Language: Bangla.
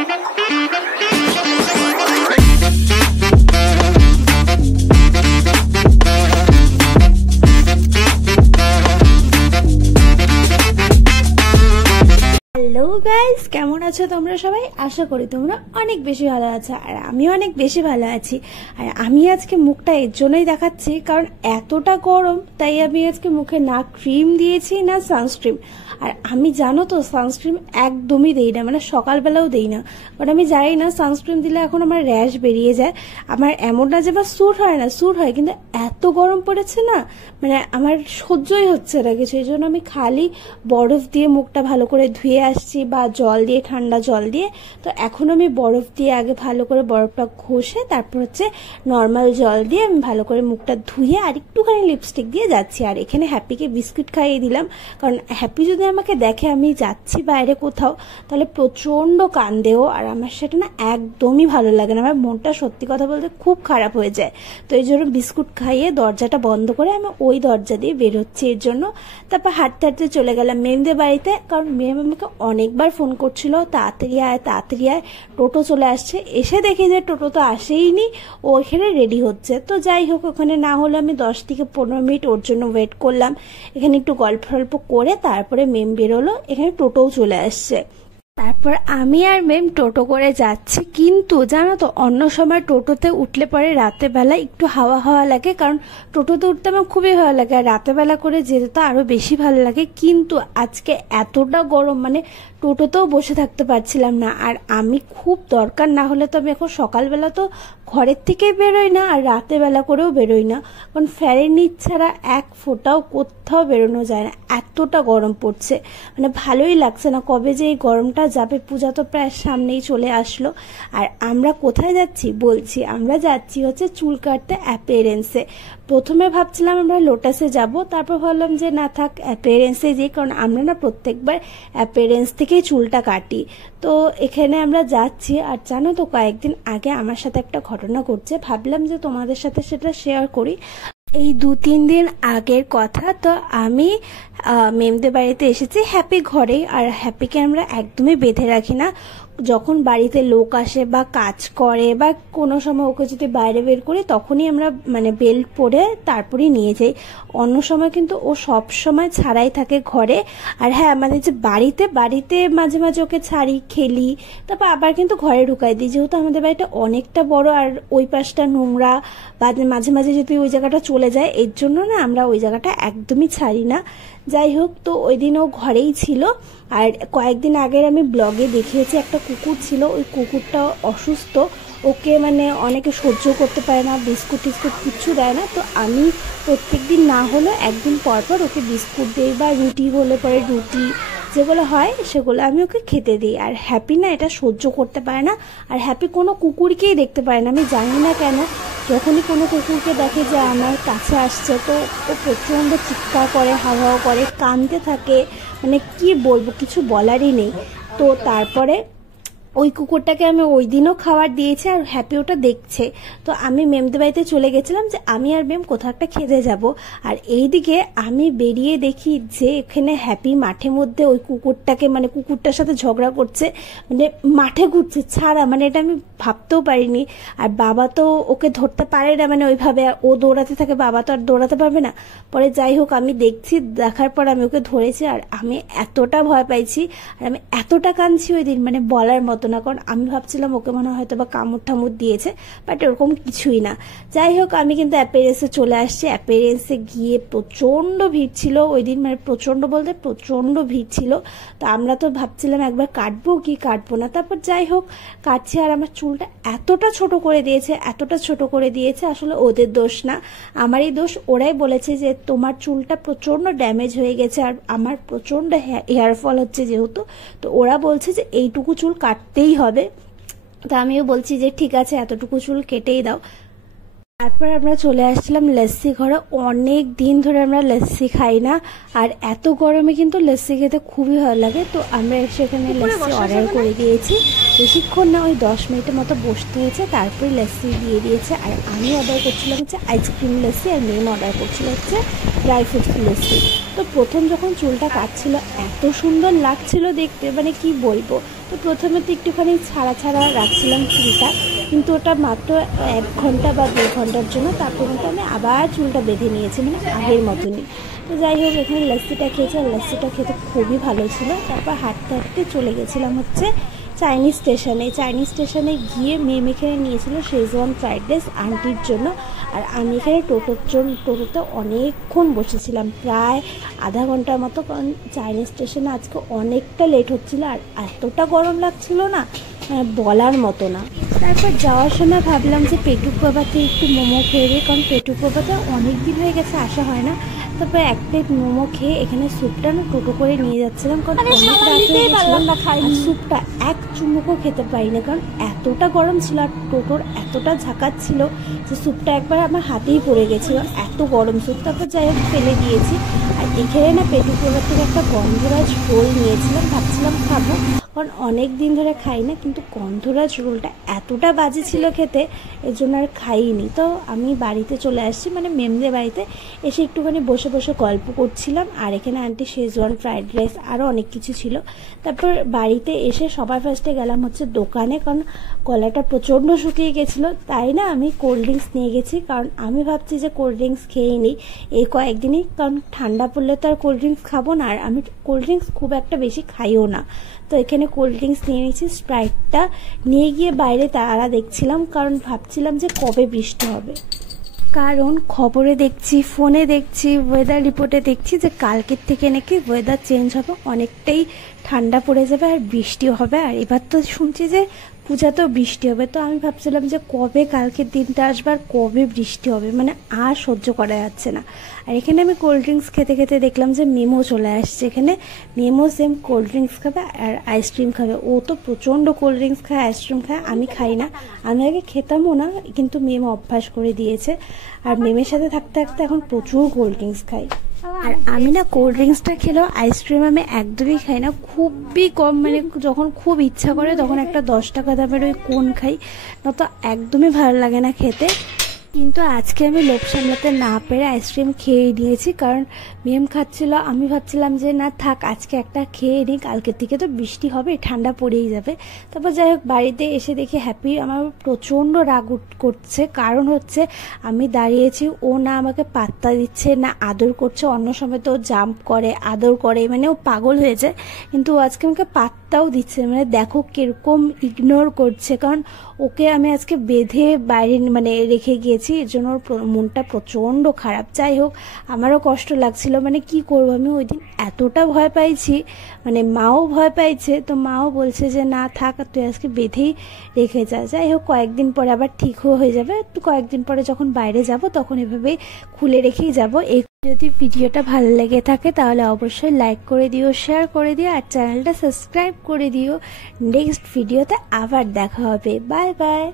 হ্যালো গাইস, কেমন আছো তোমরা সবাই? আশা করি তোমরা অনেক বেশি ভালো আছো, আর আমিও অনেক বেশি ভালো আছি। আর আমি আজকে মুখটা এর জন্যই দেখাচ্ছি কারণ এতটা গরম, তাই আমি আজকে মুখে না ক্রিম দিয়েছি না সানস্ক্রিন। আর আমি জানো তো সানস্ক্রিন একদমই দেই না, মানে সকালবেলাও দেই না, কারণ আমি জানি না সানস্ক্রিন দিলে এখন আমার র্যাশ বেরিয়ে যায়। আমার এমন না যে বা স্যুট হয় না, স্যুট হয়, কিন্তু এত গরম পড়েছে না, মানে আমার সহ্যই হচ্ছে না কিছু। এই জন্য আমি খালি বরফ দিয়ে মুখটা ভালো করে ধুয়ে আসছি, বা জল দিয়ে, ঠান্ডা জল দিয়ে। তো এখন আমি বরফ দিয়ে আগে ভালো করে বরফটা ঘষে তারপর হচ্ছে নর্মাল জল দিয়ে আমি ভালো করে মুখটা ধুয়ে আর একটুখানি লিপস্টিক দিয়ে যাচ্ছি। আর এখানে হ্যাপিকে বিস্কুট খাইয়ে দিলাম, কারণ হ্যাপি যদি আমাকে দেখে আমি যাচ্ছি বাইরে কোথাও তাহলে প্রচণ্ড কান্দেও, আর আমার সেটা না একদমই ভালো লাগে না, আমার মনটা সত্যি কথা বলতে খুব খারাপ হয়ে যায়। তো এই জন্য বিস্কুট খাইয়ে দরজাটা বন্ধ করে আমি ওই দরজা দিয়ে বেরোচ্ছি এর জন্য। তারপর হাঁটতে হাঁটতে চলে গেলাম মেমদের বাড়িতে, কারণ মেম আমাকে অনেকবার ফোন করছিল তাড়াতাড়ি আয় তাড়াতাড়ি আয়, টোটো চলে আসছে। এসে দেখি যে টোটো তো আসেইনি, ও এখানে রেডি হচ্ছে। তো যাই হোক, ওখানে না হলে আমি 10 থেকে 15 মিনিট ওর জন্য ওয়েট করলাম, এখানে একটু গল্প টল্প করে তারপরে মেম বেরোলো, এখানে টোটোও চলে আসছে। তারপর আমি আর মেম টোটো করে যাচ্ছি, কিন্তু জানো তো অন্য সময় টোটোতে উঠলে পরে রাতের বেলা একটু হাওয়া হাওয়া লাগে, কারণ টোটোতে উঠতে আমার খুবই ভালো লাগে, আর রাতের বেলা করে যেতে তো আরো বেশি ভালো লাগে। কিন্তু আজকে এতটা গরম, মানে টোটোতেও বসে থাকতে পারছিলাম না। আর আমি খুব দরকার না হলে তো আমি এখন সকালবেলা তো ঘরের থেকে বেরোই না, আর রাতের বেলা করেও বেরোই না, কারণ ফ্যানের নিচ ছাড়া এক ফোঁটাও কোথাও বেরোনো যায় না, এতটা গরম পড়ছে। মানে ভালোই লাগছে না, কবে যে এই গরমটা যাবে। পূজা তো প্রায় সামনেই চলে আসলো। আর আমরা কোথায় যাচ্ছি বলছি, আমরা যাচ্ছি হচ্ছে চুল কাটতে অ্যাপিয়ারেন্সে। প্রথমে ভাবছিলাম আমরা লোটাসে যাব, তারপর ভাবলাম যে না থাক, অ্যাপিয়ারেন্সে যাই, কারণ আমরা না প্রত্যেকবার অ্যাপিয়ারেন্স থেকেই চুলটা কাটি। তো এখানে আমরা যাচ্ছি। আর জানো তো কয়েকদিন আগে আমার সাথে একটা ঘটনা ঘটছে, ভাবলাম যে তোমাদের সাথে সেটা শেয়ার করি। এই 2-3 দিন আগের কথা। তো আমি মেমদের বাড়িতে এসেছি হ্যাপি ঘরে, আর হ্যাপিকে আমরা একদমই বেঁধে রাখি না। যখন বাড়িতে লোক আসে বা কাজ করে বা কোনো সময় ওকে যদি বাইরে বের করি, তখনই আমরা মানে বেল্ট পরে তারপরেই নিয়ে যাই। অন্য সময় কিন্তু ও সব সময় ছাড়াই থাকে ঘরে। আর হ্যাঁ, আমাদের যে বাড়িতে মাঝে মাঝে ওকে ছাড়ি, খেলি, তারপর আবার কিন্তু ঘরে ঢুকাই দিই, যেহেতু আমাদের বাড়িটা অনেকটা বড় আর ওই পাশটা নোংরা, বা মাঝে মাঝে যদি ওই জায়গাটা চলে যায়, এর জন্য না আমরা ওই জায়গাটা একদমই ছাড়ি না। যাই হোক, তো ওই দিন ও ঘরেই ছিল। আর কয়েকদিন আগের আমি ব্লগে দেখিয়েছি একটা কুকুর ছিল, ওই কুকুরটা অসুস্থ, ওকে মানে অনেকে সহ্য করতে পারে না, বিস্কুট টিস্কুট কিচ্ছু দেয় না। তো আমি প্রত্যেকদিন না হলেও একদিন পর পর ওকে বিস্কুট দিই, বা রুটি হলে পরে রুটি যেগুলো হয় সেগুলো আমি ওকে খেতে দিই। আর হ্যাপি না এটা সহ্য করতে পারে না, আর হ্যাপি কোনো কুকুরকেই দেখতে পারে না, আমি জানি না কেন। যখনই কোনো কুকুরকে দেখে যে আমার কাছে আসছে, তো ও প্রচণ্ড চিৎকার করে, হাওয়া করে, কাঁদতে থাকে, মানে কি বলবো, কিছু বলারই নেই। তো তারপরে ওই কুকুরটাকে আমি ওই দিনও খাবার দিয়েছি, আর হ্যাপি ওটা দেখছে। তো আমি মেমদের বাড়িতে চলে গেছিলাম যে আমি আর মেম কোথাও একটা খেতে যাব। আর এইদিকে আমি বেরিয়ে দেখি যে এখানে হ্যাপি মাঠের মধ্যে ওই কুকুরটাকে, মানে কুকুরটার সাথে ঝগড়া করছে, মানে মাঠে ঘুরছে ছাড়া, মানে এটা আমি ভাবতেও পারিনি। আর বাবা তো ওকে ধরতে পারে না, মানে ওইভাবে ও দৌড়াতে থাকে, বাবা তো আর দৌড়াতে পারবে না। পরে যাই হোক, আমি দেখছি, দেখার পর আমি ওকে ধরেছি, আর আমি এতটা ভয় পাইছি আর আমি এতটা কাঁদছি ওই দিন, মানে বলার মতো না। কারণ আমি ভাবছিলাম ওকে মনে হয়তো বা কামড় ঠামড় দিয়েছে, বাট এরকম কিছুই না। যাই হোক, আমি কিন্তু অ্যাপিয়ারেন্সে চলে আসছি। অ্যাপিয়ারেন্সে গিয়ে প্রচণ্ড ভিড় ছিল ওই দিন, মানে প্রচণ্ড বলতে প্রচণ্ড ভিড় ছিল। তো আমরা তো ভাবছিলাম একবার কাটবো কি কাটবো না। তারপর যাই হোক কাটছি, আর আমার চুলটা এতটা ছোট করে দিয়েছে, এতটা ছোট করে দিয়েছে, আসলে ওদের দোষ না, আমারই দোষ। ওরাই বলেছে যে তোমার চুলটা প্রচণ্ড ড্যামেজ হয়ে গেছে, আর আমার প্রচণ্ড হেয়ার ফল হচ্ছে যেহেতু, তো ওরা বলছে যে এইটুকু চুল কাটতেই হবে। তা আমিও বলছি যে ঠিক আছে, এতটুকু চুল কেটেই দাও। তারপর আমরা চলে আসছিলাম লস্যি ঘরে। অনেক দিন ধরে আমরা লস্যি খাই না, আর এত গরমে কিন্তু লস্যি খেতে খুবই ভালো লাগে। তো আমরা সেখানে লস্যি অর্ডার করে দিয়েছি। বেশিক্ষণ না, ওই 10 মিনিটের মতো বসতে হয়েছে, তারপরে লস্যি দিয়ে দিয়েছে। আর আমি অর্ডার করছিলাম হচ্ছে আইসক্রিম লস্যি, আর মেম অর্ডার করছিল হচ্ছে ড্রাই ফ্রুট লস্যি। তো তো প্রথম যখন চুলটা কাটছিল এত সুন্দর লাগছিল দেখতে, মানে কি বলবো। তো প্রথমে তো একটুখানি ছাড়া ছাড়া রাখছিলাম চুলটা, কিন্তু ওটা মাত্র 1 ঘন্টা বা 2 ঘন্টার জন্য। তারপর কিন্তু আমি আবার চুলটা বেঁধে নিয়েছি, মানে আগের মতনই। তো যাই হোক, এখানে লস্যিটা খেয়েছি, আর লস্যিটা খেতে খুবই ভালো ছিল। তারপর হাঁটতে হাঁটতে চলে গেছিলাম হচ্ছে চাইনিজ স্টেশনে গিয়ে মেয়ে এখানে নিয়েছিল শেজওয়ান ফ্রাইড রাইস আন্টির জন্য। আর আমি এখানে টোটোতে অনেকক্ষণ বসেছিলাম, প্রায় আধা ঘন্টার মতো, কারণ চাইনিজ স্টেশনে আজকে অনেকটা লেট হচ্ছিল আর এতটা গরম লাগছিল না, বলার মতো না। তারপর যাওয়ার সময় ভাবলাম যে পেটুক বাবাতে একটু মোমো খেয়ে দিই, কারণ পেটুক বাবাতে অনেক দিন হয়ে গেছে আসা হয় না। তারপর এক প্লেট মোমো খেয়ে এখানে স্যুপটা না টোটো করে নিয়ে যাচ্ছিলাম, কারণ স্যুপটা এক চুমুকও খেতে পারি না, কারণ এতটা গরম ছিল আর টোটোর এতটা ঝাঁকাচ্ছিল যে স্যুপটা একবার আমার হাতেই পড়ে গেছিলো, এত গরম স্যুপ। তারপর যাই হোক ফেলে দিয়েছি। আর এখানে না পেটুক বাবার থেকে একটা গন্ধরাজ রোল নিয়েছিলাম, ভাবছিলাম খাবো, কারণ অনেক দিন ধরে খাই না, কিন্তু গন্ধরাজ রোলটা এতটা বাজে ছিল খেতে, এর জন্য আর খাইনি। তো আমি বাড়িতে চলে আসছি, মানে মেমদের বাড়িতে এসে একটুখানি বসে বসে গল্প করছিলাম। আর এখানে আন্টি শেজওয়ান ফ্রাইড রাইস আরও অনেক কিছু ছিল। তারপর বাড়িতে এসে সবার ফার্স্টে গেলাম হচ্ছে দোকানে, কারণ গলাটা প্রচণ্ড শুকিয়ে গেছিলো। তাই না আমি কোল্ড ড্রিঙ্কস নিয়ে গেছি, কারণ আমি ভাবছি যে কোল্ড ড্রিঙ্কস খেয়েই নিই এই কয়েকদিনই, কারণ ঠান্ডা পড়লে তো আর কোল্ড ড্রিঙ্কস খাবো না, আর আমি কোল্ড ড্রিঙ্কস খুব একটা বেশি খাইও না। তো এখানে কোল্ড ড্রিঙ্কস নিয়ে নিয়েছি। স্প্রাইটটা নিয়ে গিয়ে বাইরে তারা দেখছিলাম, কারণ ভাবছিলাম যে কবে বৃষ্টি হবে, কারণ খবরে দেখছি, ফোনে দেখছি, ওয়েদার রিপোর্টে দেখছি যে কালকের থেকে নাকি ওয়েদার চেঞ্জ হবে, অনেকটাই ঠান্ডা পড়ে যাবে আর বৃষ্টিও হবে। আর এবার তো শুনছি যে পূজাতেও বৃষ্টি হবে। তো আমি ভাবছিলাম যে কবে কালকের দিনটা আসবে আর কবে বৃষ্টি হবে, মানে আর সহ্য করা যাচ্ছে না। আর এখানে আমি কোল্ড ড্রিঙ্কস খেতে খেতে দেখলাম যে মেমো চলে আসছে। এখানে মেমো সেম কোল্ড ড্রিঙ্কস খাবে আর আইসক্রিম খাবে। ও তো প্রচণ্ড কোল্ড ড্রিঙ্কস খায়, আইসক্রিম খায়, আমি খাই না, আমি আগে খেতামও না, কিন্তু মেমো অভ্যাস করে দিয়েছে। আর মেমের সাথে থাকতে থাকতে এখন প্রচুর কোল্ড ড্রিঙ্কস খাই। আর আমি না কোল্ড ড্রিঙ্কসটা খেলেও আইসক্রিম আমি একদমই খাই না, খুবই কম, মানে যখন খুব ইচ্ছা করে তখন একটা 10 টাকা দামের ওই কোন খাই, নয়তো একদমই ভালো লাগে না খেতে। কিন্তু আজকে আমি লোভ সামলাতে না পেরে আইসক্রিম খেয়ে নিয়েছি, কারণ মেম খাচ্ছিল, আমি ভাবছিলাম যে না থাক আজকে একটা খেয়ে নিই, কালকের থেকে তো বৃষ্টি হবে, ঠান্ডা পড়েই যাবে। তারপর যাই হোক বাড়িতে এসে দেখি হ্যাপি আমার প্রচণ্ড রাগ করছে, কারণ হচ্ছে আমি দাঁড়িয়েছি, ও না আমাকে পাত্তা দিচ্ছে না আদর করছে। অন্য সময় তো জাম্প করে, আদর করে, মানে ও পাগল হয়ে যায়, কিন্তু ও আজকে আমাকে পাত্তাও দিচ্ছে, মানে দেখো কিরকম ইগনোর করছে, কারণ ওকে আমি আজকে বেঁধে বাইরে মানে রেখে গিয়েছি, এর জন্য ওর মনটা প্রচণ্ড খারাপ। যাই হোক আমারও কষ্ট লাগছিল, মানে কি করবো, আমি ওই দিন এতটা ভয় পাইছি, মানে মাও ভয় পাইছে, তো মাও বলছে যে না থাক তুই আজকে বেঁধেই রেখে যা। যাই হোক কয়েকদিন পরে আবার ঠিক হয়ে যাবে, তো কয়েকদিন পরে যখন বাইরে যাব তখন এভাবেই খুলে রেখেই যাব। যদি ভিডিওটা ভালো লেগে থাকে তাহলে অবশ্যই লাইক করে দিও, শেয়ার করে দিও, আর চ্যানেলটা সাবস্ক্রাইব করে দিও। নেক্সট ভিডিওতে আবার দেখা হবে, বাই বাই।